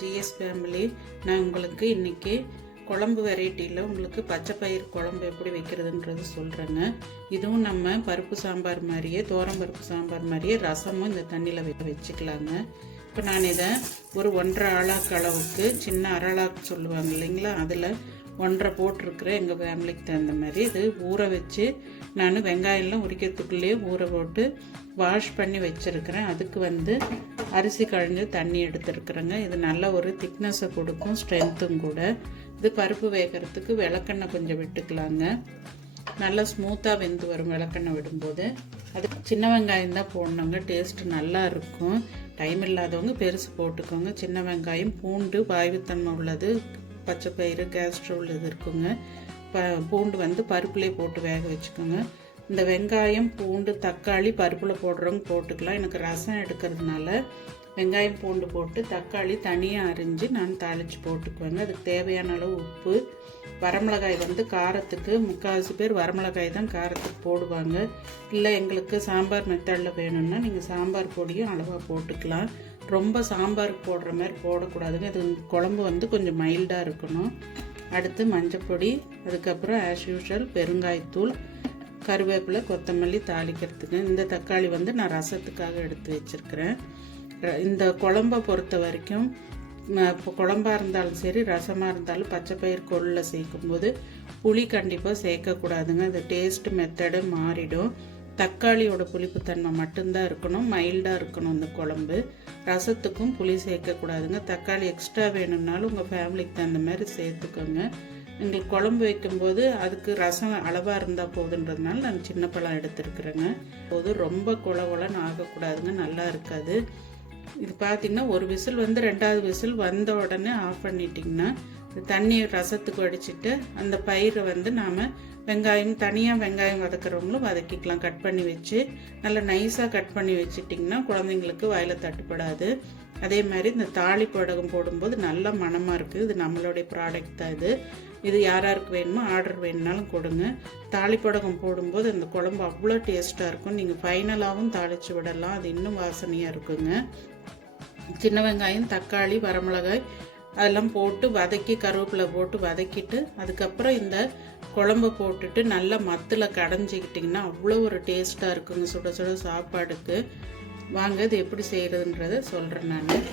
GS family நான் உங்களுக்கு இன்னைக்கு குழம்பு வெரைட்டியில் உங்களுக்கு பச்சை பயிர் குழம்பு எப்படி வைக்கிறதுன்றது சொல்கிறேங்க இதுவும் நம்ம பருப்பு சாம்பார் மாதிரியே தோரம் பருப்பு சாம்பார் மாதிரியே ரசமும் இந்த தண்ணியில் வை வச்சுக்கலாங்க. இப்போ நான் இதை ஒரு ஒன்றரை ஆளாக்கு அளவுக்கு சின்ன அரளாக்கு சொல்லுவாங்க இல்லைங்களா? அதில் ஒன்றரை போட்டிருக்கிறேன் எங்கள் ஃபேமிலிக்கு தகுந்த மாதிரி இது ஊற வச்சு நான் வெங்காயம்லாம் உரிக்கிறதுக்குள்ளேயே ஊற போட்டு வாஷ் பண்ணி வச்சுருக்கிறேன். அதுக்கு வந்து அரிசி கழிஞ்சு தண்ணி எடுத்துருக்குறேங்க. இது நல்ல ஒரு திக்னஸை கொடுக்கும் ஸ்ட்ரென்த்தும் கூட. இது பருப்பு வேகிறதுக்கு விளக்கெண்ணெய் கொஞ்சம் விட்டுக்கலாங்க. நல்லா ஸ்மூத்தாக வெந்து வரும் விளக்கெண்ணெய் விடும்போது. அது சின்ன வெங்காயம் தான் போடணுங்க. டேஸ்ட்டு நல்லா இருக்கும். டைம் இல்லாதவங்க பெருசு போட்டுக்கோங்க. சின்ன வெங்காயம் பூண்டு வாயுத்தன்மை உள்ளது பச்சை பயிறு கேஸ்ட்ரோல் இது இருக்குங்க. ப பூண்டு வந்து பருப்புலேயே போட்டு வேக வச்சுக்கோங்க. இந்த வெங்காயம் பூண்டு தக்காளி பருப்பில் போடுறவங்க போட்டுக்கலாம். எனக்கு ரசம் எடுக்கிறதுனால வெங்காயம் பூண்டு போட்டு தக்காளி தனியாக அரிஞ்சு நான் தாளித்து போட்டுக்குவேங்க. அதுக்கு தேவையான அளவு உப்பு வரமிளகாய் வந்து காரத்துக்கு முக்கால்வாசி பேர் வரமிளகாய் தான் காரத்துக்கு போடுவாங்க. இல்லை எங்களுக்கு சாம்பார் மெத்தடில் வேணும்னா நீங்கள் சாம்பார் பொடியும் அளவாக போட்டுக்கலாம். ரொம்ப சாம்பாருக்கு போடுற மாதிரி போடக்கூடாதுங்க. அது குழம்பு வந்து கொஞ்சம் மைல்டாக இருக்கணும். அடுத்து மஞ்சப்பொடி அதுக்கப்புறம் ஆஸ் யூஷுவல் பெருங்காயத்தூள் கருவேப்பிலை கொத்தமல்லி தாளிக்கிறதுக்கு. இந்த தக்காளி வந்து நான் ரசத்துக்காக எடுத்து வச்சுருக்கிறேன். இந்த குழம்பை பொறுத்த வரைக்கும் இப்போ குழம்பாக இருந்தாலும் சரி ரசமாக இருந்தாலும் பச்சை பயிர் கொள்ளில் சேர்க்கும்போது புளி கண்டிப்பாக சேர்க்கக்கூடாதுங்க. அந்த டேஸ்ட் மெத்தடு மாறிடும். தக்காளியோட புளிப்புத்தன்மை மட்டும்தான் இருக்கணும். மைல்டாக இருக்கணும் இந்த குழம்பு. ரசத்துக்கும் புளி சேர்க்கக்கூடாதுங்க. தக்காளி எக்ஸ்ட்ரா வேணும்னாலும் உங்கள் ஃபேமிலிக்கு தகுந்த மாதிரி சேர்த்துக்கோங்க. எங்களுக்கு குழம்பு வைக்கும்போது அதுக்கு ரசம் அளவாக இருந்தால் போதுன்றதுனால நான் சின்ன பழம் எடுத்துருக்குறேங்க. போது ரொம்ப குள ஆகக்கூடாதுங்க. நல்லா இருக்காது. இது பார்த்தீங்கன்னா ஒரு விசில் வந்து ரெண்டாவது விசில் வந்த உடனே ஆஃப் பண்ணிட்டிங்கன்னா தண்ணி ரசத்துக்கு வடிச்சிட்டு அந்த பயிரை வந்து நாம் வெங்காயம் தனியாக வெங்காயம் வதக்குறவங்களும் வதக்கிக்கலாம். கட் பண்ணி வச்சு நல்லா நைஸாக கட் பண்ணி வச்சுட்டிங்கன்னா குழந்தைங்களுக்கு வாயில் தட்டுப்படாது. அதே மாதிரி இந்த தாலி படகம் போடும்போது நல்ல மனமாக இருக்குது இது நம்மளுடைய ப்ராடக்ட் தான் இது. இது யார் யாருக்கு வேணுமோ ஆர்டர் வேணுனாலும் கொடுங்க. தாலி படகம் போடும்போது அந்த குழம்பு அவ்வளோ டேஸ்ட்டாக இருக்கும். நீங்கள் ஃபைனலாகவும் தாளித்து விடலாம். அது இன்னும் வாசனையாக இருக்குங்க. சின்ன வெங்காயம் தக்காளி வரமிளகாய் அதெல்லாம் போட்டு வதக்கி கருவேப்பிலை போட்டு வதக்கிட்டு அதுக்கப்புறம் இந்த குழம்பு போட்டுட்டு நல்லா மத்தில் கடைஞ்சிக்கிட்டிங்கன்னா அவ்வளோ ஒரு டேஸ்ட்டாக இருக்குங்க சுட சுட சாப்பாடுக்கு. வாங்க இது எப்படி செய்கிறதுன்றத சொல்கிறேன் நான்.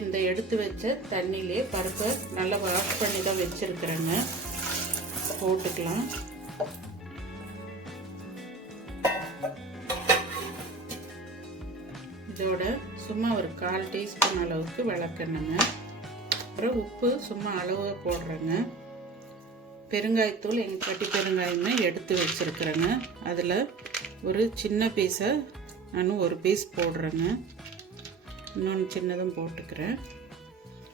இந்த எடுத்து வச்ச தண்ணியிலே பருப்பை நல்லா வாஷ் பண்ணி தான் வச்சுருக்குறேங்க. போட்டுக்கலாம். இதோட சும்மா ஒரு கால் டீஸ்பூன் அளவுக்கு விளக்கணுங்க அப்புறம் உப்பு சும்மா அளவு போடுறேங்க. பெருங்காயத்தூள் எங்கள் கட்டி பெருங்காயமே எடுத்து வச்சுருக்குறேங்க. அதில் ஒரு சின்ன பீஸை நான் ஒரு பீஸ் போடுறேங்க. இன்னொன்று சின்னதும் போட்டுக்கிறேன்.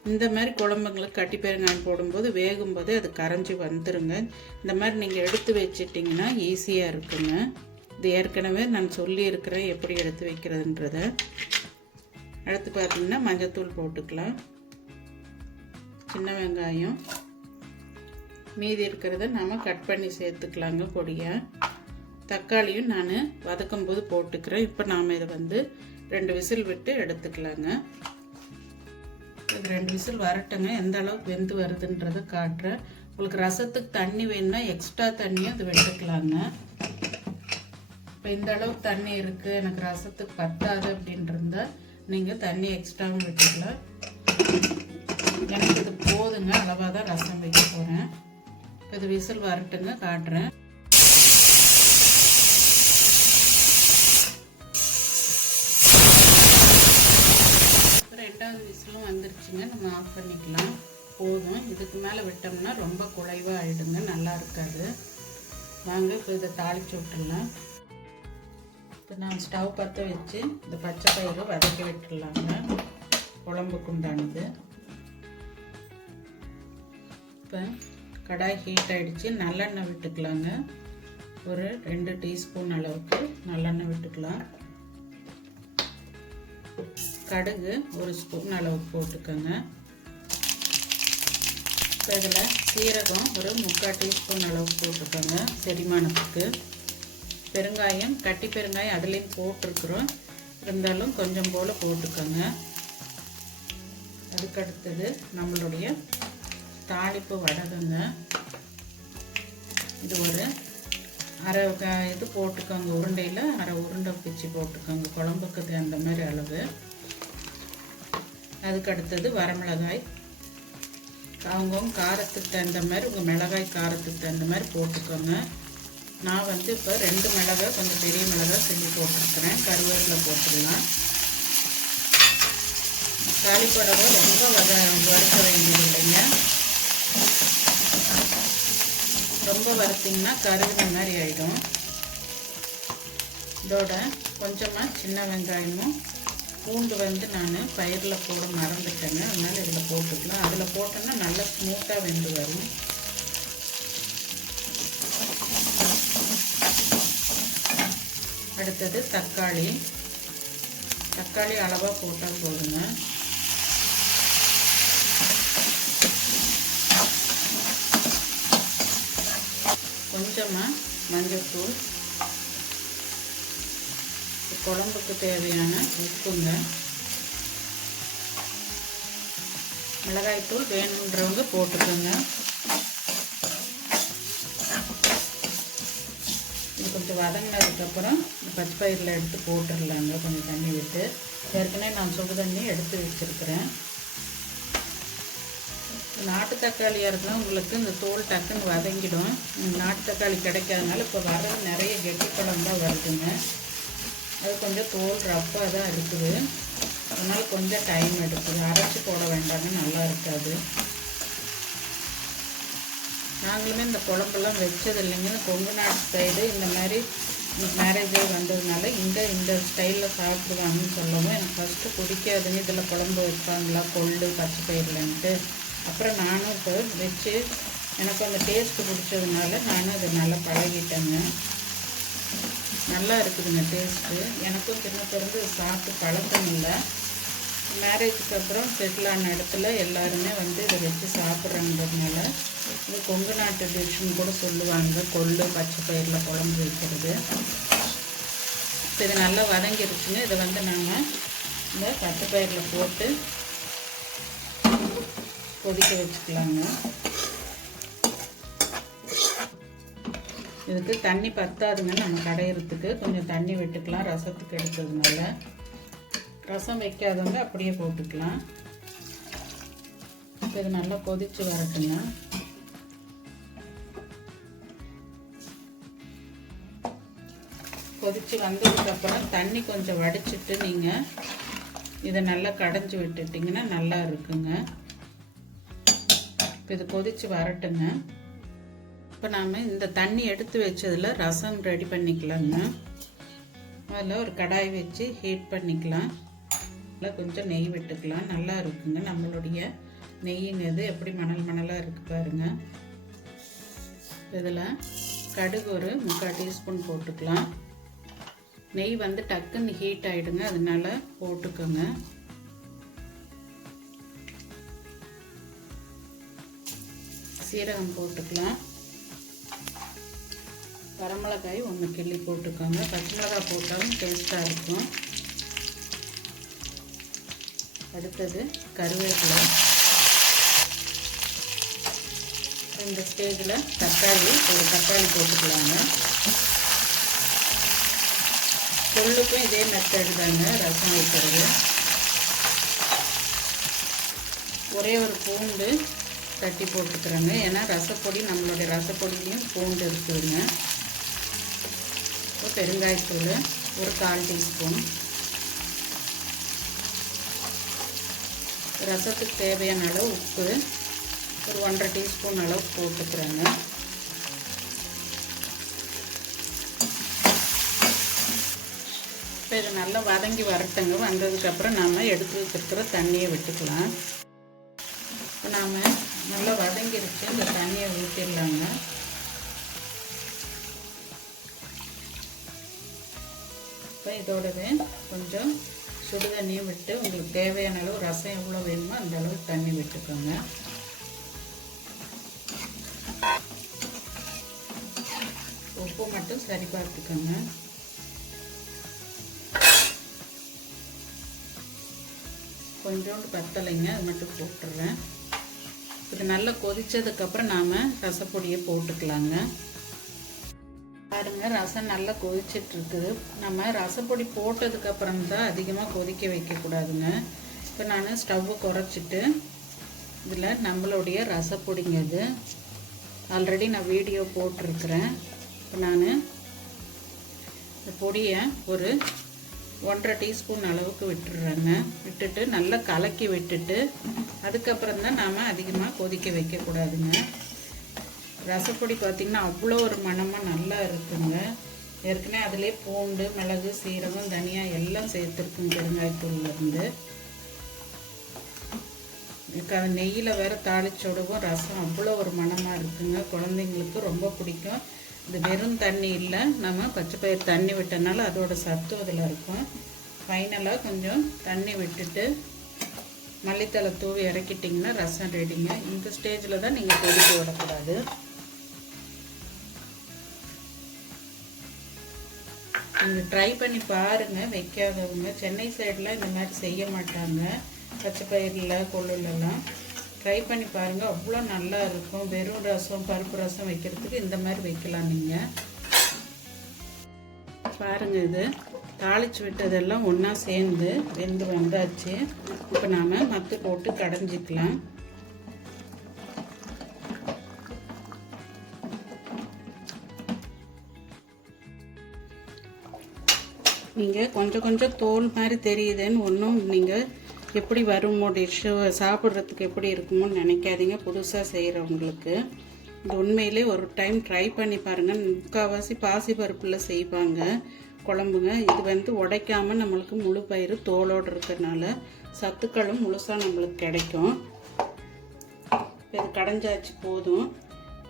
இந்த மாதிரி குழம்புங்களுக்கு கட்டி பெருங்காயம் போடும்போது வேகும்போது அது கரைஞ்சி வந்துருங்க. இந்த மாதிரி நீங்கள் எடுத்து வச்சிட்டிங்கன்னா ஈஸியாக இருக்குங்க. இது ஏற்கனவே நான் சொல்லியிருக்கிறேன் எப்படி எடுத்து வைக்கிறதுன்றதை. அடுத்து பார்த்தீங்கன்னா மஞ்சத்தூள் போட்டுக்கலாம். சின்ன வெங்காயம். மீதி இருக்கிறத நாம் கட் பண்ணி சேர்த்துக்கலாங்க கொடியை தக்காளியும் நான் வதக்கும் போது போட்டுக்கிறேன். இப்போ நாம் இதை வந்து ரெண்டு விசில் விட்டு எடுத்துக்கலாங்க. இது ரெண்டு விசில் வரட்டுங்க. எந்த அளவுக்கு வெந்து வருதுன்றதை காட்டுறேன். உங்களுக்கு ரசத்துக்கு தண்ணி வேணும்னா எக்ஸ்ட்ரா தண்ணியும் அது விட்டுக்கலாங்க. இப்போ இந்த அளவுக்கு தண்ணி இருக்குது எனக்கு ரசத்துக்கு பத்தாது அப்படின்றத நீங்கள் தண்ணி எக்ஸ்ட்ராவும் விட்டுக்கலாம். எனக்கு இது போதுங்க. அளவாக தான் ரசம் வைக்க போகிறேன் இது விசில் வரட்டுங்க காட்டுறேன். ரெண்டாவது விசிலும் வந்துருச்சுங்க. நம்ம ஆஃப் பண்ணிக்கலாம். போதும். இதுக்கு மேலே விட்டோம்னா ரொம்ப குறைவாக ஆகிடுங்க நல்லா இருக்காது. வாங்க இப்போ இதை தாளிச்சு விட்டுடலாம். இப்போ நான் ஸ்டவ் பற்ற வச்சு இந்த பச்சை பயிறு வதக்கி விட்டுடலாங்க. குழம்புக்கு உண்டானது இப்போ கடாய் ஹீட் ஆகிடுச்சு நல்லெண்ணெய் விட்டுக்கலாங்க. ஒரு ரெண்டு டீஸ்பூன் அளவுக்கு நல்லெண்ணெய் விட்டுக்கலாம். கடுகு ஒரு ஸ்பூன் அளவுக்கு போட்டுக்கோங்க. இப்போ இதில் சீரகம் ஒரு முக்கால் டீஸ்பூன் அளவுக்கு போட்டுக்கோங்க செரிமானத்துக்கு. பெருங்காயம் கட்டி பெருங்காயம் அதுலேயும் போட்டிருக்குறோம். இருந்தாலும் கொஞ்சம் போல் போட்டுக்கோங்க. அதுக்கடுத்தது அதுக்கு அடுத்தது நம்மளுடைய தாளிப்பு வடகுங்க இது ஒரு அரை க- இது போட்டுக்கோங்க. உருண்டையில் அரை உருண்டை பிச்சு போட்டுக்கோங்க. குழம்புக்கு தகுந்த மாதிரி அளவு. அதுக்கு அடுத்தது வரமிளகாய் அவங்கவுங்க காரத்துக்கு தகுந்த மாதிரி உங்கள் மிளகாய் காரத்துக்கு தகுந்த மாதிரி போட்டுக்கோங்க. நான் வந்து இப்போ ரெண்டு மிளகாய் கொஞ்சம் பெரிய மிளகாய் செஞ்சு போட்டுருக்குறேன். கருவேப்பிலை போட்டுடலாம். காலிப்படவை ரொம்ப வத வறுக்க வேண்டியது இல்லைங்க ரொம்ப வறுத்திங்கன்னா கருகிற மாதிரி ஆகிடும் இதோட கொஞ்சமாக சின்ன வெங்காயமும் பூண்டு வந்து நான் பயிரில் போட மறந்துட்டேங்க. அதனால் இதில் போட்டுக்கலாம். அதில் போட்டோன்னா நல்லா ஸ்மூத்தாக வெந்து வரும். அடுத்தது தக்காளி. தக்காளி அளவாக போட்டால் போதுங்க. கொஞ்சமாக மஞ்சள்தூள் குழம்புக்கு தேவையான உப்புங்க மிளகாய்த்தூள் வேணுன்றவங்க போட்டுக்கோங்க. இது கொஞ்சம் வதங்கினதுக்கப்புறம் பச்சை பயிரில் எடுத்து போட்டுடலாங்க. கொஞ்சம் தண்ணி விட்டு ஏற்கனவே நான் சுடு தண்ணி எடுத்து வச்சுருக்கிறேன். நாட்டு தக்காளியாக இருந்தால் உங்களுக்கு இந்த தோல் டக்குன்னு வதங்கிடும். நாட்டு தக்காளி கிடைக்காதனால இப்போ வர நிறைய கெட்டிப்பழம் தான் வருதுங்க. அது கொஞ்சம் தோல் ரப்பாக தான் இருக்குது. அதனால் கொஞ்சம் டைம் எடுக்குது. அரைச்சி போட வேண்டாங்க நல்லா இருக்காது. நாங்களுமே இந்த குழம்பெல்லாம் வச்சது இல்லைங்க. கொங்கு நாட்டு சைடு இந்த மாதிரி மேரேஜே வந்ததுனால இந்த இந்த ஸ்டைலில் சாப்பிடுவாங்கன்னு சொல்லவும் எனக்கு ஃபஸ்ட்டு பிடிக்காதுங்க. இதில் குழம்பு வைப்பாங்களா? கொள்ளு பச்சை பயிர்லன்ட்டு அப்புறம் நானும் இப்போ வச்சு எனக்கு அந்த டேஸ்ட்டு பிடிச்சதுனால நானும் அதை நல்லா பழகிட்டேங்க. நல்லா இருக்குதுங்க டேஸ்ட்டு எனக்கும் சின்ன பிறந்து சாப்பிட்டு பழக்கம் இல்லை. மேரேஜுக்கு அப்புறம் செட்டில் ஆன இடத்துல எல்லாருமே வந்து இதை வச்சு சாப்பிட்றன்றதுனால இது கொங்கு நாட்டு டிஷ்ஷுன்னு கூட சொல்லுவாங்க. கொள்ளு பச்சை பயிரில் குழம்பு வைக்கிறது. இப்போ இது நல்லா வதங்கிருச்சுங்க. இதை வந்து நாங்கள் இந்த பச்சை பயிரில் போட்டு கொதிக்க வச்சுக்கலாங்க. இதுக்கு தண்ணி பத்தாதுங்க நம்ம கடையிறதுக்கு. கொஞ்சம் தண்ணி விட்டுக்கலாம் ரசத்துக்கு எடுத்ததுனால. ரசம் வைக்காதவங்க அப்படியே போட்டுக்கலாம். இது நல்லா கொதிச்சு வரட்டுங்க. கொதிச்சு வந்ததுக்கப்புறம் தண்ணி கொஞ்சம் வடிச்சிட்டு நீங்கள் இதை நல்லா கடைஞ்சி விட்டுட்டிங்கன்னா நல்லா இருக்குங்க. இப்போ இது கொதித்து வரட்டுங்க. இப்போ நாம் இந்த தண்ணி எடுத்து வச்சதில் ரசம் ரெடி பண்ணிக்கலாங்க. அதில் ஒரு கடாய் வச்சு ஹீட் பண்ணிக்கலாம். இல்லை கொஞ்சம் நெய் விட்டுக்கலாம். நல்லா இருக்குங்க. நம்மளுடைய நெய்ங்கிறது எப்படி மணல் மணலாக இருக்குது பாருங்கள் இதில் கடுகு ஒரு முக்கால் டீஸ்பூன் போட்டுக்கலாம். நெய் வந்து டக்குன்னு ஹீட் ஆகிடுங்க அதனால போட்டுக்கோங்க. சீரகம் போட்டுக்கலாம். வரமிளகாய் ஒன்று கிள்ளி போட்டுக்கோங்க. பச்சை மிளகாய் போட்டாலும் டேஸ்ட்டாக இருக்கும். அடுத்தது கருவேப்பிலை. இந்த ஸ்டேஜில் தக்காளி ஒரு தக்காளி போட்டுக்கலாங்க. கொள்ளுக்கும் இதே மெத்தடு தாங்க ரசம் வைக்கிறது ஒரே ஒரு பூண்டு தட்டி போட்டுக்கிறேங்க. ஏன்னா ரசப்பொடி நம்மளுடைய ரசப்பொடிலையும் பூண்டு இருக்குதுங்க. இப்போ பெருங்காயத்தூள் ஒரு கால் டீஸ்பூன். ரசத்துக்கு தேவையான அளவு உப்பு ஒரு ஒன்றரை டீஸ்பூன் அளவு போட்டுக்கிறேங்க. இப்போ இது நல்லா வதங்கி வரட்டுங்க. வந்ததுக்கப்புறம் நாம் எடுத்து வச்சுருக்கிற தண்ணியை விட்டுக்கலாம். இப்போ நாம் நல்லா வதங்கிருச்சு. இந்த தண்ணியை ஊற்றிடலாங்க இப்போ இதோடவே கொஞ்சம் சுடு தண்ணியும் விட்டு உங்களுக்கு தேவையான அளவு ரசம் எவ்வளோ வேணுமோ அந்த அளவு தண்ணி விட்டுக்கோங்க. உப்பு மட்டும் சரி பார்த்துக்கோங்க. கொஞ்சோண்டு பத்தலைங்க அது மட்டும் போட்டுடுறேன் இது நல்லா கொதிச்சதுக்கப்புறம் நாம் ரசப்பொடியை போட்டுக்கலாங்க. பாருங்கள் ரசம் நல்லா கொதிச்சிட்ருக்குது. நம்ம ரசப்பொடி போட்டதுக்கப்புறம் தான் அதிகமாக கொதிக்க வைக்கக்கூடாதுங்க. இப்போ நான் ஸ்டவ்வை குறைச்சிட்டு இதில் நம்மளுடைய ரசப்பொடிங்க இது. ஆல்ரெடி நான் வீடியோ போட்டிருக்கிறேன். இப்போ நான் இந்த பொடியை ஒரு ஒன்றரை டீஸ்பூன் அளவுக்கு விட்டுடுறேங்க. விட்டுட்டு நல்லா கலக்கி விட்டுட்டு அதுக்கப்புறம் தான் நாம் அதிகமாக கொதிக்க வைக்கக்கூடாதுங்க. ரசப்பொடி பார்த்திங்கன்னா அவ்வளோ ஒரு மணமாக நல்லா இருக்குங்க. ஏற்கனவே அதிலே பூண்டு மிளகு சீரகம் தனியாக எல்லாம் சேர்த்துருக்குங்க பெருங்காயத்தூள்லேருந்து. க நெய்யில் வேற தாளிச்சோடவும் ரசம் அவ்வளோ ஒரு மணமாக இருக்குங்க. குழந்தைங்களுக்கு ரொம்ப பிடிக்கும். இது வெறும் தண்ணி இல்லை. நம்ம பச்சை பயிர் தண்ணி விட்டனால அதோட சத்து அதில் இருக்கும். ஃபைனலாக கொஞ்சம் தண்ணி விட்டுட்டு மல்லித்தலை தூவி இறக்கிட்டிங்கன்னா ரசம் ரெடிங்க. இந்த ஸ்டேஜில் தான் நீங்கள் கொதிக்க விடக்கூடாது. நீங்கள் ட்ரை பண்ணி பாருங்கள் வைக்காதவங்க சென்னை சைடெலாம் இந்த மாதிரி செய்ய மாட்டாங்க. பச்சை பயிரில் கொள்ளுலலாம். ட்ரை பண்ணி பாருங்கள் அவ்வளோ நல்லா இருக்கும். வெறும் ரசம் பருப்பு ரசம் வைக்கிறதுக்கு இந்த மாதிரி வைக்கலாம் நீங்கள் பாருங்கள் இது. தாளித்து விட்டதெல்லாம் ஒன்றா சேர்ந்து வெந்து வந்தாச்சு. இப்போ நாம் மத்து போட்டு கடைஞ்சிக்கலாம். நீங்கள் கொஞ்சம் கொஞ்சம் தோல் மாதிரி தெரியுதுன்னு ஒன்றும் நீங்கள் எப்படி வருமோ டிஷ்ஷு சாப்பிட்றதுக்கு எப்படி இருக்குமோன்னு நினைக்காதீங்க. புதுசாக செய்கிறவங்களுக்கு இது உண்மையிலே ஒரு டைம் ட்ரை பண்ணி பாருங்கள் முக்கால்வாசி பாசி பருப்பில் செய்வாங்க குழம்புங்க. இது வந்து உடைக்காமல் நம்மளுக்கு முழு பயிர் தோலோடு இருக்கிறதுனால சத்துக்களும் முழுசாக நம்மளுக்கு கிடைக்கும். இப்போ இது கடைஞ்சாச்சு போதும்.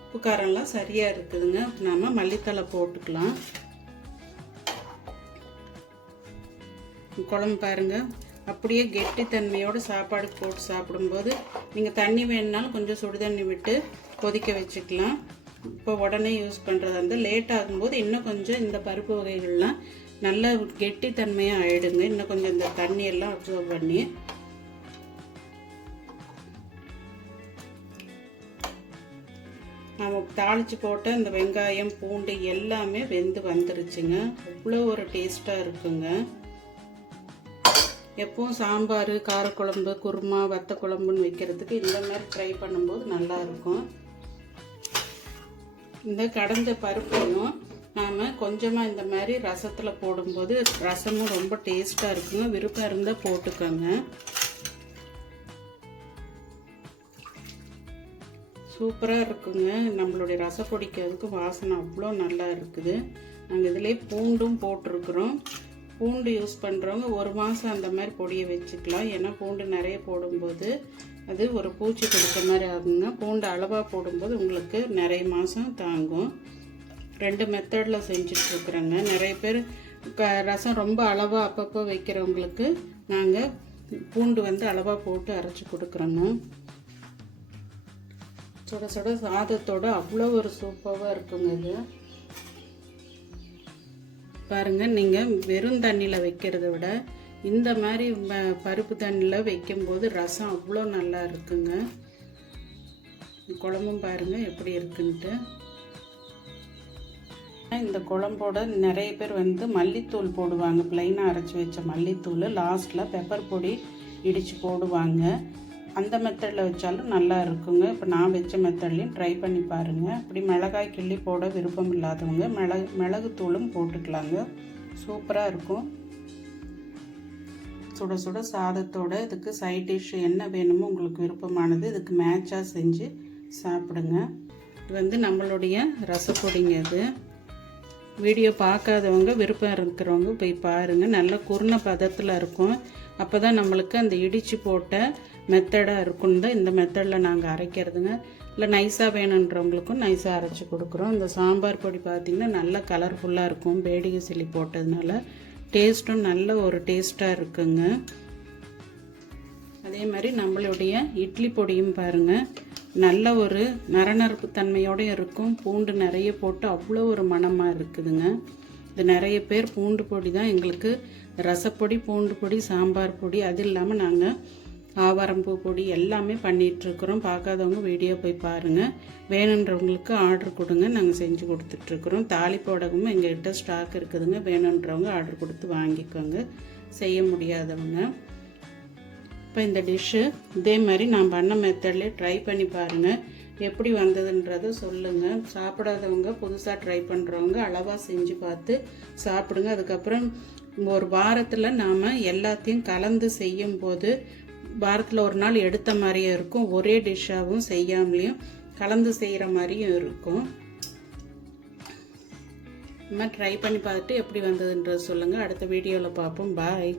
உப்பு காரம்லாம் சரியாக இருக்குதுங்க. நம்ம மல்லித்தலை போட்டுக்கலாம். குழம்பு பாருங்கள் அப்படியே கெட்டித்தன்மையோடு சாப்பாடு போட்டு சாப்பிடும்போது நீங்கள் தண்ணி வேணுனாலும் கொஞ்சம் சுடு தண்ணி விட்டு கொதிக்க வச்சுக்கலாம். இப்போ உடனே யூஸ் பண்ணுறதா இருந்தால் லேட் ஆகும்போது இன்னும் கொஞ்சம் இந்த பருப்பு வகைகள்லாம் நல்ல கெட்டித்தன்மையாக ஆகிடுங்க இன்னும் கொஞ்சம் இந்த தண்ணியெல்லாம் அப்சர்வ் பண்ணி. நம்ம தாளித்து போட்ட இந்த வெங்காயம் பூண்டு எல்லாமே வெந்து வந்துருச்சுங்க. அவ்வளோ ஒரு டேஸ்ட்டாக இருக்குங்க. எப்பவும் சாம்பார் காரக்குழம்பு குருமா வத்த குழம்புன்னு வைக்கிறதுக்கு இந்த மாதிரி ட்ரை பண்ணும்போது நல்லாயிருக்கும் இந்த கடந்த பருப்பையும் நாம் கொஞ்சமாக இந்த மாதிரி ரசத்தில் போடும்போது ரசமும் ரொம்ப டேஸ்ட்டாக இருக்குங்க. விருப்பம் இருந்தால் போட்டுக்கோங்க. சூப்பராக இருக்குங்க. நம்மளுடைய ரசப்பொடிக்கு அதுக்கு வாசனை அவ்வளோ நல்லா இருக்குது. நாங்கள் இதிலே பூண்டும் போட்டிருக்குறோம். பூண்டு யூஸ் பண்ணுறவங்க ஒரு மாதம் அந்த மாதிரி பொடியை வச்சுக்கலாம். ஏன்னா பூண்டு நிறைய போடும்போது அது ஒரு பூச்சி கொடுத்த மாதிரி ஆகுங்க. பூண்டு அளவாக போடும்போது உங்களுக்கு நிறைய மாதம் தாங்கும். ரெண்டு மெத்தடில் செஞ்சிட்ருக்குறேங்க நிறைய பேர் க ரசம் ரொம்ப அளவாக அப்பப்போ வைக்கிறவங்களுக்கு நாங்கள் பூண்டு வந்து அளவாக போட்டு அரைச்சி கொடுக்குறோங்க. சுட சுட சாதத்தோடு அவ்வளோ ஒரு சூப்பராக இருக்குங்க இது. பாருங்கள் நீங்கள் வெறும் தண்ணியில் வைக்கிறத விட இந்த மாதிரி பருப்பு தண்ணியில் வைக்கும்போது ரசம் அவ்வளோ நல்லா இருக்குங்க. குழம்பும் பாருங்கள் எப்படி இருக்குன்ட்டு. இந்த குழம்போட நிறைய பேர் வந்து மல்லித்தூள் போடுவாங்க. ப்ளைனாக அரைச்சி வச்ச மல்லித்தூள் லாஸ்ட்டில் பெப்பர் பொடி இடித்து போடுவாங்க. அந்த மெத்தடில் வச்சாலும் நல்லா இருக்குங்க. இப்போ நான் வச்ச மெத்தட்லேயும் ட்ரை பண்ணி பாருங்கள் அப்படி மிளகாய் கிள்ளி போட விருப்பம் இல்லாதவங்க மிளகு மிளகுத்தூளும் போட்டுக்கலாங்க. சூப்பராக இருக்கும். சுட சுட சாதத்தோட இதுக்கு சைட் டிஷ் என்ன வேணுமோ உங்களுக்கு விருப்பமானது இதுக்கு மேட்சாக செஞ்சு சாப்பிடுங்க. இது வந்து நம்மளுடைய ரசப்பொடிங்க இது. வீடியோ பார்க்காதவங்க விருப்பம் இருக்கிறவங்க போய் பாருங்கள் நல்ல குறுன பதத்தில் இருக்கும். அப்போ தான் நம்மளுக்கு அந்த இடித்து போட்ட மெத்தடாக இருக்குன்னு தான் இந்த மெத்தடில் நாங்கள் அரைக்கிறதுங்க. இல்லை நைஸாக வேணுன்றவங்களுக்கும் நைஸாக அரைச்சி கொடுக்குறோம். இந்த சாம்பார் பொடி பார்த்திங்கன்னா நல்ல கலர்ஃபுல்லாக இருக்கும். பேடிகை சில்லி போட்டதுனால டேஸ்ட்டும் நல்ல ஒரு டேஸ்ட்டாக இருக்குங்க. அதே மாதிரி நம்மளுடைய இட்லி பொடியும் பாருங்கள் நல்ல ஒரு நரநறுப்பு தன்மையோடு இருக்கும். பூண்டு நிறைய போட்டு அவ்வளோ ஒரு மணமாக இருக்குதுங்க. இது நிறைய பேர் பூண்டு பொடி தான் எங்களுக்கு ரசப்பொடி பூண்டு பொடி சாம்பார் பொடி அது இல்லாமல் நாங்கள் ஆவாரம்பூ பொடி எல்லாமே பண்ணிகிட்ருக்குறோம் பார்க்காதவங்க வீடியோ போய் பாருங்கள் வேணுன்றவங்களுக்கு ஆர்டர் கொடுங்க. நாங்கள் செஞ்சு கொடுத்துட்ருக்குறோம் தாலிப்போடகமும் எங்கள்கிட்ட ஸ்டாக் இருக்குதுங்க. வேணுன்றவங்க ஆர்டர் கொடுத்து வாங்கிக்கோங்க. செய்ய முடியாதவங்க. இப்போ இந்த டிஷ்ஷு இதே மாதிரி நான் பண்ண மெத்தட்லேயே ட்ரை பண்ணி பாருங்கள் எப்படி வந்ததுன்றதை சொல்லுங்கள் சாப்பிடாதவங்க புதுசாக ட்ரை பண்ணுறவங்க அளவாக செஞ்சு பார்த்து சாப்பிடுங்க. அதுக்கப்புறம் ஒரு வாரத்தில் நாம் எல்லாத்தையும் கலந்து செய்யும்போது வாரத்தில் ஒரு நாள் எடுத்த மாதிரியும் இருக்கும் ஒரே டிஷ்ஷாகவும் செய்யாமலேயும் கலந்து செய்கிற மாதிரியும் இருக்கும். இந்த மாதிரி ட்ரை பண்ணி பார்த்துட்டு எப்படி வந்ததுன்றது சொல்லுங்கள் அடுத்த வீடியோவில் பார்ப்போம். பாய்